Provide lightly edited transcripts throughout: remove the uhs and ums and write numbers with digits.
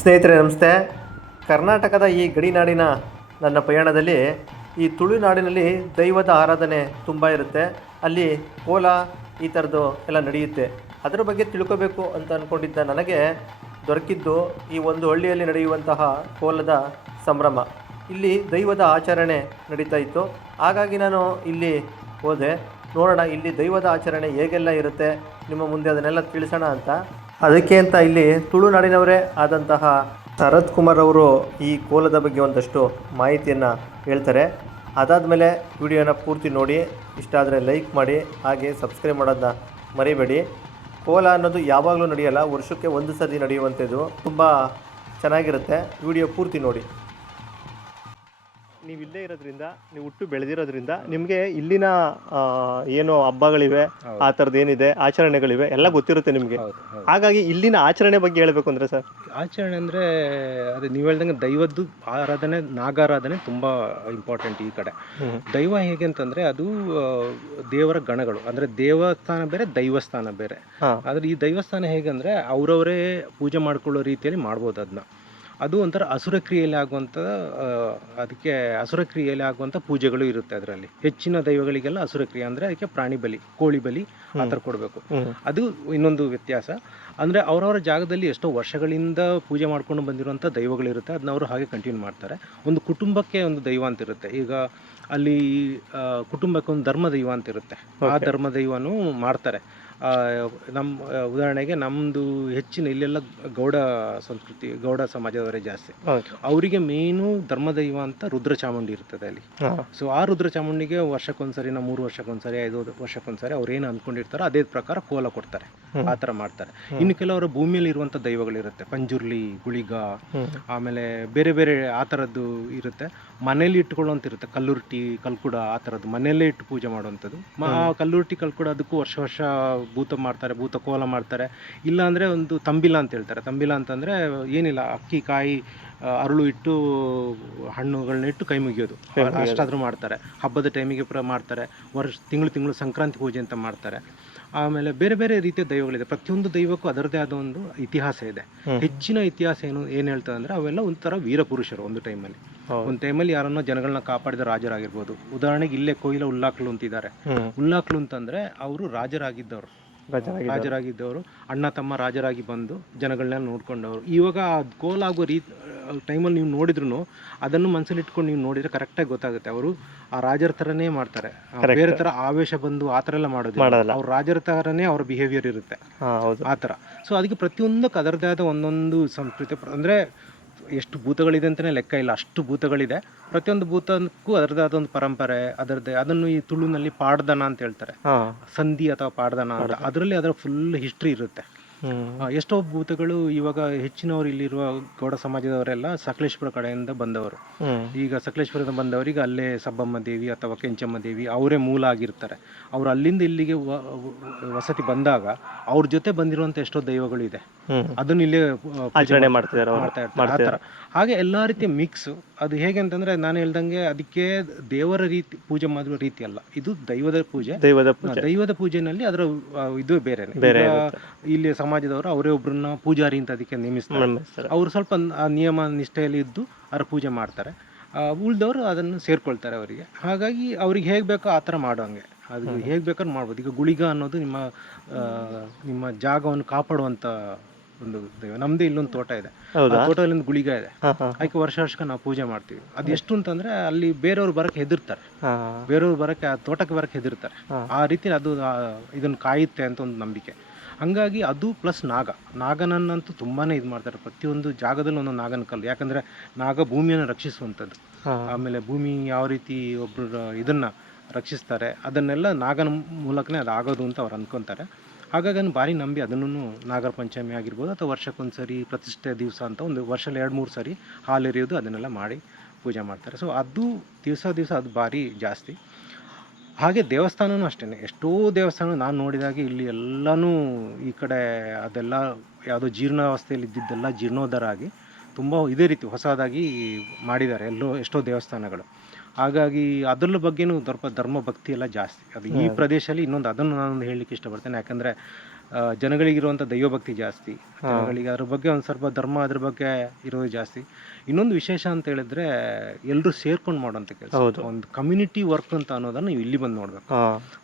ಸ್ನೇಹಿತರೆ ನಮಸ್ತೆ. ಕರ್ನಾಟಕದ ಈ ಗಡಿನಾಡಿನ ನನ್ನ ಪಯಣದಲ್ಲಿ ಈ ತುಳುನಾಡಿನಲ್ಲಿ ದೈವದ ಆರಾಧನೆ ತುಂಬ ಇರುತ್ತೆ. ಅಲ್ಲಿ ಕೋಲ ಈ ಥರದ್ದು ಎಲ್ಲ ನಡೆಯುತ್ತೆ. ಅದರ ಬಗ್ಗೆ ತಿಳ್ಕೋಬೇಕು ಅಂತ ಅಂದ್ಕೊಂಡಿದ್ದ ನನಗೆ ದೊರಕಿದ್ದು ಈ ಒಂದು ಹಳ್ಳಿಯಲ್ಲಿ ನಡೆಯುವಂತಹ ಕೋಲದ ಸಂಭ್ರಮ. ಇಲ್ಲಿ ದೈವದ ಆಚರಣೆ ನಡೀತಾ ಇತ್ತು. ಹಾಗಾಗಿ ನಾನು ಇಲ್ಲಿ ಹೋದೆ. ನೋಡೋಣ ಇಲ್ಲಿ ದೈವದ ಆಚರಣೆ ಹೇಗೆಲ್ಲ ಇರುತ್ತೆ, ನಿಮ್ಮ ಮುಂದೆ ಅದನ್ನೆಲ್ಲ ತಿಳಿಸೋಣ ಅಂತ. ಅದಕ್ಕೆ ಅಂತ ಇಲ್ಲಿ ತುಳುನಾಡಿನವರೇ ಆದಂತಹ ಶರತ್ ಕುಮಾರ್ ಅವರು ಈ ಕೋಲದ ಬಗ್ಗೆ ಒಂದಷ್ಟು ಮಾಹಿತಿಯನ್ನು ಹೇಳ್ತಾರೆ. ಅದಾದಮೇಲೆ ವಿಡಿಯೋನ ಪೂರ್ತಿ ನೋಡಿ, ಇಷ್ಟ ಆದರೆ ಲೈಕ್ ಮಾಡಿ, ಹಾಗೆ ಸಬ್ಸ್ಕ್ರೈಬ್ ಮಾಡೋದನ್ನ ಮರಿಬೇಡಿ. ಕೋಲ ಅನ್ನೋದು ಯಾವಾಗಲೂ ನಡೆಯಲ್ಲ, ವರ್ಷಕ್ಕೆ ಒಂದು ಸತಿ ನಡೆಯುವಂಥದ್ದು. ತುಂಬ ಚೆನ್ನಾಗಿರುತ್ತೆ. ವಿಡಿಯೋ ಪೂರ್ತಿ ನೋಡಿ. ನೀವು ಇಲ್ಲೇ ಇರೋದ್ರಿಂದ, ನೀವು ಹುಟ್ಟು ಬೆಳೆದಿರೋದ್ರಿಂದ ನಿಮಗೆ ಇಲ್ಲಿನ ಏನು ಹಬ್ಬಗಳಿವೆ, ಆ ಥರದ್ದು ಏನಿದೆ ಆಚರಣೆಗಳಿವೆ ಎಲ್ಲ ಗೊತ್ತಿರುತ್ತೆ ನಿಮಗೆ. ಹಾಗಾಗಿ ಇಲ್ಲಿನ ಆಚರಣೆ ಬಗ್ಗೆ ಹೇಳಬೇಕು ಅಂದರೆ ಸರ್, ಆಚರಣೆ ಅಂದರೆ ಅದು ನೀವು ಹೇಳ್ದಂಗೆ ದೈವದ್ದು ಆರಾಧನೆ, ನಾಗಾರಾಧನೆ ತುಂಬ ಇಂಪಾರ್ಟೆಂಟ್ ಈ ಕಡೆ. ದೈವ ಹೇಗೆ ಅಂತಂದರೆ ಅದು ದೇವರ ಗಣಗಳು, ಅಂದರೆ ದೇವಸ್ಥಾನ ಬೇರೆ ದೈವಸ್ಥಾನ ಬೇರೆ. ಆದರೆ ಈ ದೈವಸ್ಥಾನ ಹೇಗೆ ಅಂದರೆ ಅವರವರೇ ಪೂಜೆ ಮಾಡ್ಕೊಳ್ಳೋ ರೀತಿಯಲ್ಲಿ ಮಾಡ್ಬೋದು ಅದನ್ನ. ಅದು ಒಂಥರ ಅಸುರ ಕ್ರಿಯೆಯಲ್ಲಿ ಆಗುವಂಥ, ಅದಕ್ಕೆ ಅಸುರ ಕ್ರಿಯೆಯಲ್ಲಿ ಆಗುವಂಥ ಪೂಜೆಗಳು ಇರುತ್ತೆ. ಅದರಲ್ಲಿ ಹೆಚ್ಚಿನ ದೈವಗಳಿಗೆಲ್ಲ ಅಸುರ ಕ್ರಿಯೆ ಅಂದರೆ ಅದಕ್ಕೆ ಪ್ರಾಣಿ ಬಲಿ, ಕೋಳಿ ಬಲಿ ಆ ಥರ ಕೊಡಬೇಕು. ಅದು ಇನ್ನೊಂದು ವ್ಯತ್ಯಾಸ. ಅಂದರೆ ಅವರವರ ಜಾಗದಲ್ಲಿ ಎಷ್ಟೋ ವರ್ಷಗಳಿಂದ ಪೂಜೆ ಮಾಡ್ಕೊಂಡು ಬಂದಿರುವಂಥ ದೈವಗಳಿರುತ್ತೆ, ಅದನ್ನ ಅವರು ಹಾಗೆ ಕಂಟಿನ್ಯೂ ಮಾಡ್ತಾರೆ. ಒಂದು ಕುಟುಂಬಕ್ಕೆ ಒಂದು ದೈವ ಅಂತ ಇರುತ್ತೆ. ಈಗ ಅಲ್ಲಿ ಕುಟುಂಬಕ್ಕೆ ಒಂದು ಧರ್ಮ ದೈವ ಅಂತ ಇರುತ್ತೆ, ಆ ಧರ್ಮ ದೈವನೂ ಮಾಡ್ತಾರೆ. ನಮ್ಮ ಉದಾಹರಣೆಗೆ ನಮ್ಮದು ಹೆಚ್ಚಿನ ಇಲ್ಲೆಲ್ಲ ಗೌಡ ಸಂಸ್ಕೃತಿ, ಗೌಡ ಸಮಾಜದವರೇ ಜಾಸ್ತಿ. ಅವರಿಗೆ ಮೇನು ಧರ್ಮದೈವ ಅಂತ ರುದ್ರ ಚಾಮುಂಡಿ ಇರ್ತದೆ ಅಲ್ಲಿ. ಸೊ ಆ ರುದ್ರ ಚಾಮುಂಡಿಗೆ ವರ್ಷಕ್ಕೊಂದ್ಸರಿ, 3 ವರ್ಷಕ್ಕೊಂದ್ಸರಿ, 5 ವರ್ಷಕ್ಕೊಂದ್ಸರಿ ಅವ್ರು ಏನು ಅಂದ್ಕೊಂಡಿರ್ತಾರೋ ಅದೇ ಪ್ರಕಾರ ಕೋಲ ಕೊಡ್ತಾರೆ, ಆ ಥರ ಮಾಡ್ತಾರೆ. ಇನ್ನು ಕೆಲವರ ಭೂಮಿಯಲ್ಲಿ ಇರುವಂಥ ದೈವಗಳಿರುತ್ತೆ, ಪಂಜುರ್ಲಿ, ಗುಳಿಗ, ಆಮೇಲೆ ಬೇರೆ ಬೇರೆ ಆ ಥರದ್ದು ಇರುತ್ತೆ. ಮನೇಲಿ ಇಟ್ಕೊಳ್ಳುವಂತ ಇರುತ್ತೆ, ಕಲ್ಲುರ್ಟಿ, ಕಲ್ಕುಡ, ಆ ಥರದ್ದು ಮನೆಯಲ್ಲೇ ಇಟ್ಟು ಪೂಜೆ ಮಾಡುವಂಥದ್ದು. ಕಲ್ಲುರ್ಟಿ, ಕಲ್ಕುಡ ಅದಕ್ಕೂ ವರ್ಷ ವರ್ಷ ಭೂತ ಮಾಡ್ತಾರೆ, ಭೂತ ಕೋಲ ಮಾಡ್ತಾರೆ. ಇಲ್ಲ ಅಂದರೆ ಒಂದು ತಂಬಿಲ ಅಂತ ಹೇಳ್ತಾರೆ. ತಂಬಿಲ ಅಂತಂದರೆ ಏನಿಲ್ಲ, ಅಕ್ಕಿ, ಕಾಯಿ, ಅರಳು ಇಟ್ಟು, ಹಣ್ಣುಗಳನ್ನ ಇಟ್ಟು ಕೈ ಮುಗಿಯೋದು, ಅಷ್ಟಾದರೂ ಮಾಡ್ತಾರೆ. ಹಬ್ಬದ ಟೈಮಿಗೆ ಮಾಡ್ತಾರೆ. ತಿಂಗಳು ಸಂಕ್ರಾಂತಿ ಪೂಜೆ ಅಂತ ಮಾಡ್ತಾರೆ. ಆಮೇಲೆ ಬೇರೆ ಬೇರೆ ರೀತಿಯ ದೈವಗಳಿದೆ. ಪ್ರತಿಯೊಂದು ದೈವಕ್ಕೂ ಅದರದೇ ಆದ ಒಂದು ಇತಿಹಾಸ ಇದೆ. ಹೆಚ್ಚಿನ ಇತಿಹಾಸ ಏನು ಹೇಳ್ತದೆ ಅಂದರೆ ಅವೆಲ್ಲ ಒಂಥರ ವೀರಪುರುಷರು. ಒಂದು ಟೈಮಲ್ಲಿ ಯಾರನ್ನೋ ಜನಗಳನ್ನ ಕಾಪಾಡಿದ ರಾಜರಾಗಿರ್ಬೋದು. ಉದಾಹರಣೆಗೆ ಇಲ್ಲೇ ಕೊಯ್ಲ ಉಲ್ಲಾಕ್ಲು ಅಂತಿದ್ದಾರೆ. ಉಲ್ಲಾಕ್ಲು ಅಂತಂದರೆ ಅವರು ರಾಜರಾಗಿದ್ದವರು, ಅಣ್ಣ ತಮ್ಮ ರಾಜರಾಗಿ ಬಂದು ಜನಗಳನ್ನೆಲ್ಲ ನೋಡ್ಕೊಂಡವರು. ಇವಾಗ ಕೋಲ ಆಗೋ ಟೈಮಲ್ಲಿ ನೀವು ನೋಡಿದ್ರು ಅದನ್ನು ಮನಸ್ಸಲ್ಲಿ ಇಟ್ಕೊಂಡು ನೀವು ನೋಡಿದ್ರೆ ಕರೆಕ್ಟಾಗಿ ಗೊತ್ತಾಗುತ್ತೆ. ಅವರು ಆ ರಾಜರ ಥರನೇ ಮಾಡ್ತಾರೆ, ಬೇರೆ ಥರ ಆವೇಶ ಬಂದು ಆ ಥರ ಎಲ್ಲ ಮಾಡೋದಿಲ್ಲ. ಅವ್ರು ರಾಜರ ಥರನೇ ಅವ್ರ ಬಿಹೇವಿಯರ್ ಇರುತ್ತೆ, ಆ ಥರ. ಸೊ ಅದಕ್ಕೆ ಪ್ರತಿಯೊಂದಕ್ಕೆ ಅದರದೇ ಆದ ಒಂದೊಂದು ಸಂಸ್ಕೃತಿ, ಅಂದರೆ ಎಷ್ಟು ಭೂತಗಳಿದೆ ಅಂತಲೇ ಲೆಕ್ಕ ಇಲ್ಲ, ಅಷ್ಟು ಭೂತಗಳಿದೆ. ಪ್ರತಿಯೊಂದು ಭೂತಕ್ಕೂ ಅದರದೇ ಆದ ಒಂದು ಪರಂಪರೆ, ಅದನ್ನು ಈ ತುಳುನಲ್ಲಿ ಪಾಡ್ದನ ಅಂತ ಹೇಳ್ತಾರೆ, ಸಂಧಿ ಅಥವಾ ಪಾಡ್ದನ ಅಂತ. ಅದರಲ್ಲಿ ಅದರ ಫುಲ್ ಹಿಸ್ಟ್ರಿ ಇರುತ್ತೆ. ಎಷ್ಟೋ ಭೂತಗಳು ಇವಾಗ ಹೆಚ್ಚಿನವರು ಇಲ್ಲಿರುವ ಗೌಡ ಸಮಾಜದವರೆಲ್ಲ ಸಕಲೇಶ್ಪುರ ಕಡೆಯಿಂದ ಬಂದವರು. ಈಗ ಸಕಲೇಶ್ಪುರದಿಂದ ಬಂದವರಿಗೆ ಅಲ್ಲೇ ಸಬ್ಬಮ್ಮ ದೇವಿ ಅಥವಾ ಕೆಂಚಮ್ಮ ದೇವಿ ಅವರೇ ಮೂಲ ಆಗಿರ್ತಾರೆ. ಅವರು ಅಲ್ಲಿಂದ ಇಲ್ಲಿಗೆ ವಸತಿ ಬಂದಾಗ ಅವ್ರ ಜೊತೆ ಬಂದಿರುವಂತ ಎಷ್ಟೋ ದೈವಗಳು ಇದೆ, ಅದನ್ನ ಇಲ್ಲೇ ಆಚರಣೆ ಮಾಡ್ತಾ ಇರ್ತಾರೆ. ಹಾಗೆ ಎಲ್ಲಾ ರೀತಿಯ ಮಿಕ್ಸ್. ಅದು ಹೇಗೆ ಅಂತಂದ್ರೆ ನಾನು ಹೇಳ್ದಂಗೆ ಅದಕ್ಕೆ ದೇವರ ರೀತಿ ಪೂಜೆ ಮಾಡುವ ರೀತಿ ಅಲ್ಲ, ಇದು ದೈವದ ಪೂಜೆ. ದೈವದ ಪೂಜೆನಲ್ಲಿ ಅದರ ಇದು ಬೇರೆ. ಇಲ್ಲಿ ಸಮಾಜದವರು ಅವರೇ ಒಬ್ರನ್ನ ಪೂಜಾರಿ ಅಂತ ಅದಕ್ಕೆ ನೇಮಿಸ್ತಾರೆ. ಅವರು ಸ್ವಲ್ಪ ನಿಯಮ ನಿಷ್ಠೆಯಲ್ಲಿ ಇದ್ದು ಅವರ ಪೂಜೆ ಮಾಡ್ತಾರೆ. ಉಳಿದವರು ಅದನ್ನು ಸೇರ್ಕೊಳ್ತಾರೆ ಅವರಿಗೆ. ಹಾಗಾಗಿ ಅವ್ರಿಗೆ ಹೇಗೆ ಬೇಕೋ ಆ ಥರ ಮಾಡೋಂಗೆ, ಅದು ಹೇಗೆ ಬೇಕಾದ್ರೂ ಮಾಡ್ಬೋದು. ಈಗ ಗುಳಿಗ ಅನ್ನೋದು ನಿಮ್ಮ ಜಾಗವನ್ನು ಕಾಪಾಡುವಂಥ ಒಂದು ದೈವ. ನಮ್ಮದೇ ಇಲ್ಲೊಂದು ತೋಟ ಇದೆ, ತೋಟದಲ್ಲಿ ಒಂದು ಗುಳಿಗ ಇದೆ. ಅದಕ್ಕೆ ವರ್ಷಕ್ಕೆ ನಾವು ಪೂಜೆ ಮಾಡ್ತೀವಿ. ಅದು ಎಷ್ಟು ಅಂತಂದ್ರೆ ಅಲ್ಲಿ ಬೇರೆಯವ್ರು ಬರಕ್ಕೆ ಹೆದರ್ತಾರೆ, ಆ ತೋಟಕ್ಕೆ ಬರಕ್ಕೆ ಹೆದರ್ತಾರೆ. ಆ ರೀತಿ ಅದು ಇದನ್ನು ಕಾಯುತ್ತೆ ಅಂತ ಒಂದು ನಂಬಿಕೆ. ಹಂಗಾಗಿ ಅದು ಪ್ಲಸ್ ನಾಗನನ್ನಂತೂ ತುಂಬಾ ಇದು ಮಾಡ್ತಾರೆ. ಪ್ರತಿಯೊಂದು ಜಾಗದಲ್ಲೂ ಒಂದೊಂದು ನಾಗನ ಕಲ್ಲು. ಯಾಕಂದರೆ ನಾಗ ಭೂಮಿಯನ್ನು ರಕ್ಷಿಸುವಂಥದ್ದು. ಆಮೇಲೆ ಭೂಮಿ ಯಾವ ರೀತಿ ಒಬ್ಬರು ಇದನ್ನು ರಕ್ಷಿಸ್ತಾರೆ, ಅದನ್ನೆಲ್ಲ ನಾಗನ ಮೂಲಕನೇ ಅದು ಆಗೋದು ಅಂತ ಅವ್ರು ಅಂದ್ಕೊತಾರೆ. ಹಾಗಾಗಿ ಅದನ್ನು ಭಾರಿ ನಂಬಿ ಅದನ್ನು ನಾಗರ ಪಂಚಮಿ ಆಗಿರ್ಬೋದು ಅಥವಾ ವರ್ಷಕ್ಕೊಂದ್ಸರಿ ಪ್ರತಿಷ್ಠೆ ದಿವಸ ಅಂತ ಒಂದು ವರ್ಷದಲ್ಲಿ 2-3 ಸರಿ ಹಾಲೆರೆಯೋದು, ಅದನ್ನೆಲ್ಲ ಮಾಡಿ ಪೂಜೆ ಮಾಡ್ತಾರೆ. ಸೊ ಅದು ದಿವಸ ಅದು ಭಾರಿ ಜಾಸ್ತಿ. ಹಾಗೆ ದೇವಸ್ಥಾನವೂ ಅಷ್ಟೇ. ಎಷ್ಟೋ ದೇವಸ್ಥಾನ ನಾನು ನೋಡಿದಾಗೆ ಇಲ್ಲಿ ಎಲ್ಲನೂ ಈ ಕಡೆ ಅದೆಲ್ಲ ಯಾವುದೋ ಜೀರ್ಣಾವಸ್ಥೆಯಲ್ಲಿ ಇದ್ದಿದ್ದೆಲ್ಲ ಜೀರ್ಣೋದ್ಧಾರ ಆಗಿ ತುಂಬ ಇದೇ ರೀತಿ ಹೊಸದಾಗಿ ಮಾಡಿದ್ದಾರೆ ಎಷ್ಟೋ ದೇವಸ್ಥಾನಗಳು. ಹಾಗಾಗಿ ಅದರ ಬಗ್ಗೆನೂ ಧರ್ಮ ಭಕ್ತಿ ಎಲ್ಲ ಜಾಸ್ತಿ. ಅದು ಈ ಪ್ರದೇಶದಲ್ಲಿ ಇನ್ನೊಂದು ಅದನ್ನು ನಾನು ಹೇಳಲಿಕ್ಕೆ ಇಷ್ಟಪಡ್ತೇನೆ. ಯಾಕಂದರೆ ಜನಗಳಿಗಿರುವಂಥ ದೈವಭಕ್ತಿ ಜಾಸ್ತಿ, ಜನಗಳಿಗೆ ಅದ್ರ ಬಗ್ಗೆ ಒಂದು ಸ್ವಲ್ಪ ಧರ್ಮ ಅದ್ರ ಬಗ್ಗೆ ಇರೋದು ಜಾಸ್ತಿ. ಇನ್ನೊಂದು ವಿಶೇಷ ಅಂತ ಹೇಳಿದ್ರೆ ಎಲ್ಲರೂ ಸೇರ್ಕೊಂಡು ಮಾಡೋಂಥ ಕೆಲಸ, ಒಂದು ಕಮ್ಯುನಿಟಿ ವರ್ಕ್ ಅಂತ ಅನ್ನೋದನ್ನು ನೀವು ಇಲ್ಲಿ ಬಂದು ನೋಡಬೇಕು.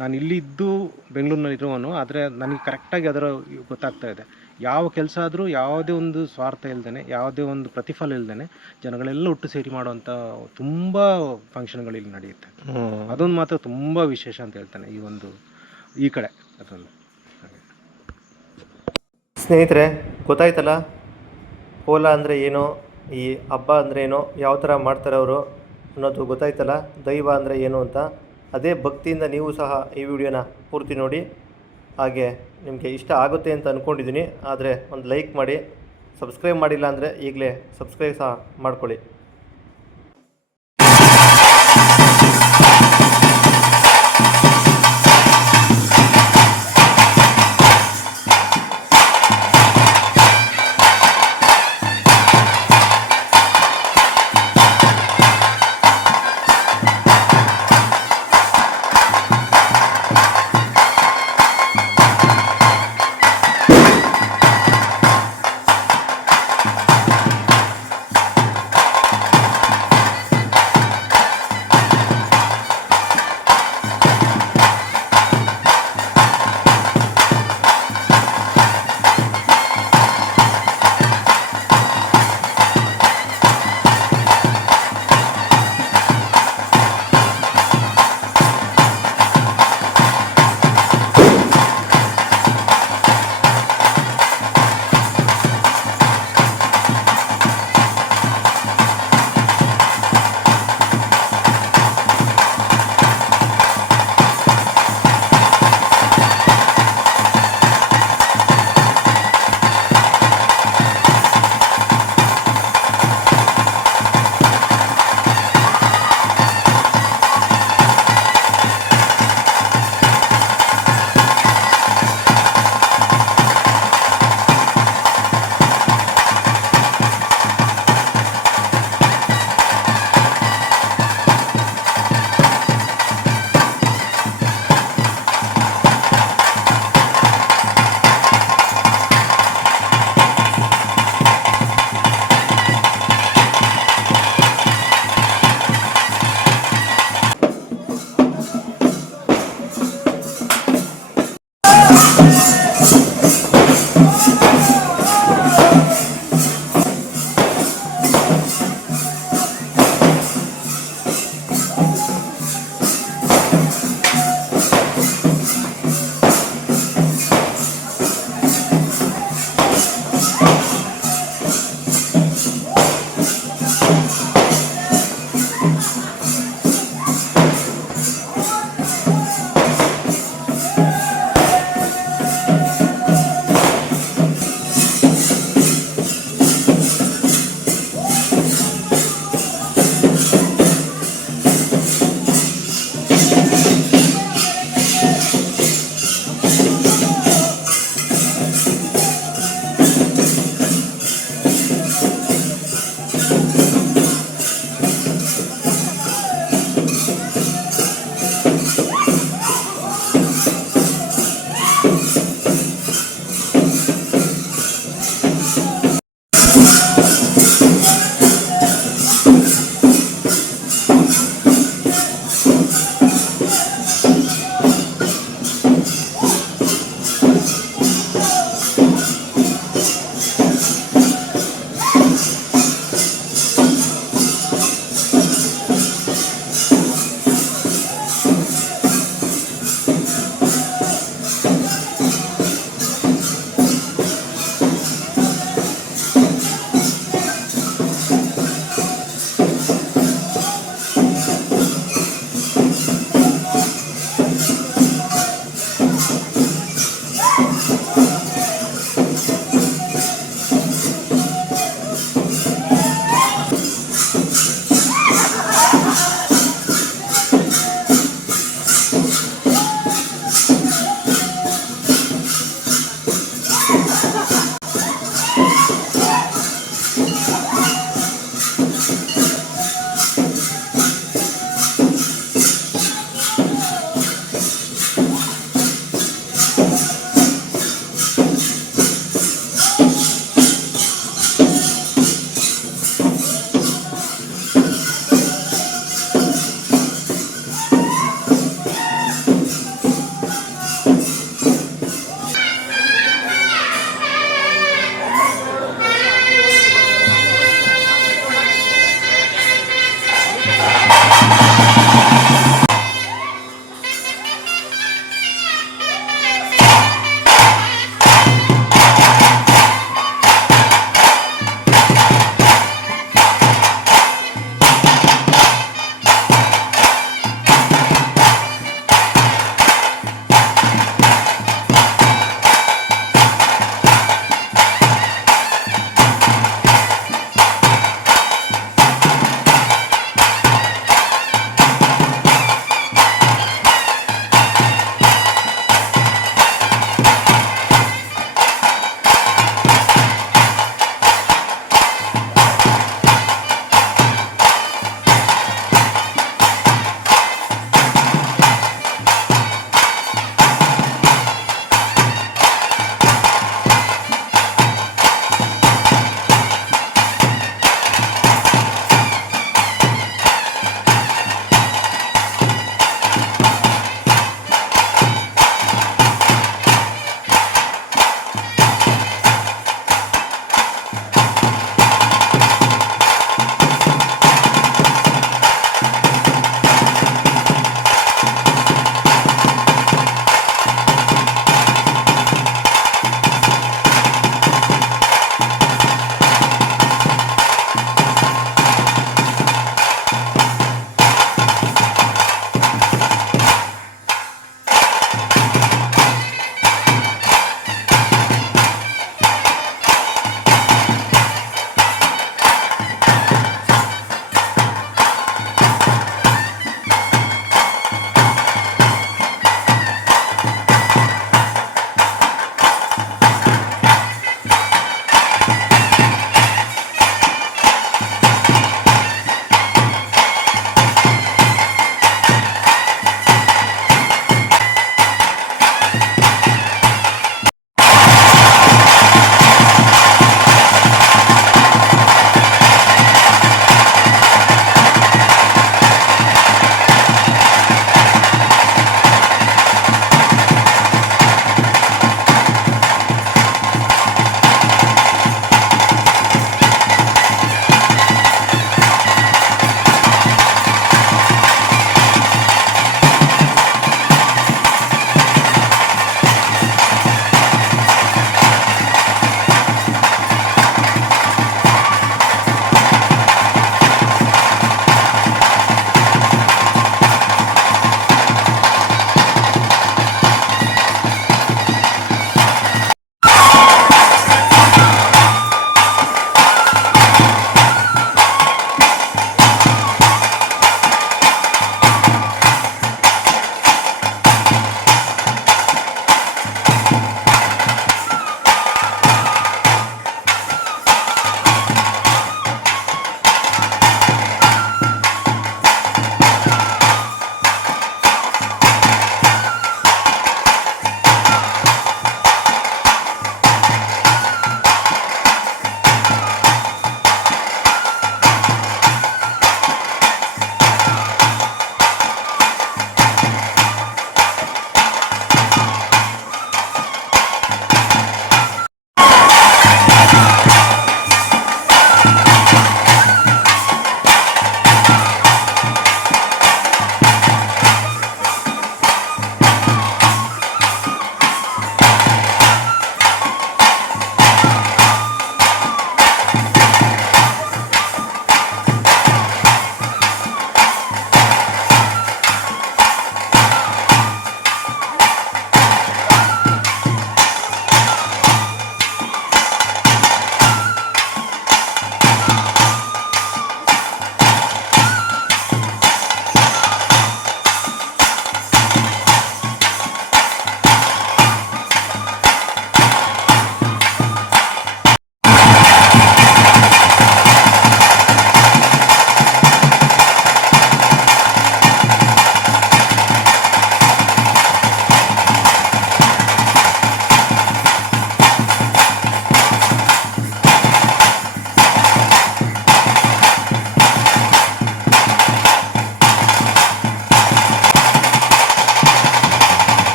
ನಾನು ಇಲ್ಲಿ ಇದ್ದು ಬೆಂಗಳೂರಿನಲ್ಲಿ ಇರುವನು, ಆದರೆ ನನಗೆ ಕರೆಕ್ಟಾಗಿ ಅದರ ಗೊತ್ತಾಗ್ತಾ ಇದೆ. ಯಾವ ಕೆಲಸ ಆದರೂ ಯಾವುದೇ ಒಂದು ಸ್ವಾರ್ಥ ಇಲ್ದೇ, ಯಾವುದೇ ಒಂದು ಪ್ರತಿಫಲ ಇಲ್ದೇ ಜನಗಳೆಲ್ಲ ಒಟ್ಟು ಸೇರಿ ಮಾಡುವಂಥ ತುಂಬ ಫಂಕ್ಷನ್ಗಳು ಇಲ್ಲಿ ನಡೆಯುತ್ತೆ. ಅದೊಂದು ಮಾತ್ರ ತುಂಬ ವಿಶೇಷ ಅಂತ ಹೇಳ್ತಾನೆ ಈ ಕಡೆ ಅದೊಂದು. ಸ್ನೇಹಿತರೆ, ಗೊತ್ತಾಯ್ತಲ್ಲ ಕೋಲ ಅಂದರೆ ಏನೋ, ಈ ಹಬ್ಬ ಅಂದರೆ ಏನೋ, ಯಾವ ಥರ ಮಾಡ್ತಾರೆ ಅವರು ಅನ್ನೋದು ಗೊತ್ತಾಯ್ತಲ್ಲ, ದೈವ ಅಂದರೆ ಏನು ಅಂತ. ಅದೇ ಭಕ್ತಿಯಿಂದ ನೀವು ಸಹ ಈ ವಿಡಿಯೋನ ಪೂರ್ತಿ ನೋಡಿ. ಹಾಗೆ ನಿಮಗೆ ಇಷ್ಟ ಆಗುತ್ತೆ ಅಂತ ಅಂದ್ಕೊಂಡಿದ್ದೀನಿ. ಆದರೆ ಒಂದು ಲೈಕ್ ಮಾಡಿ, ಸಬ್ಸ್ಕ್ರೈಬ್ ಮಾಡಿಲ್ಲ ಅಂದರೆ ಈಗಲೇ ಸಬ್ಸ್ಕ್ರೈಬ್ ಸಹ ಮಾಡ್ಕೊಳ್ಳಿ.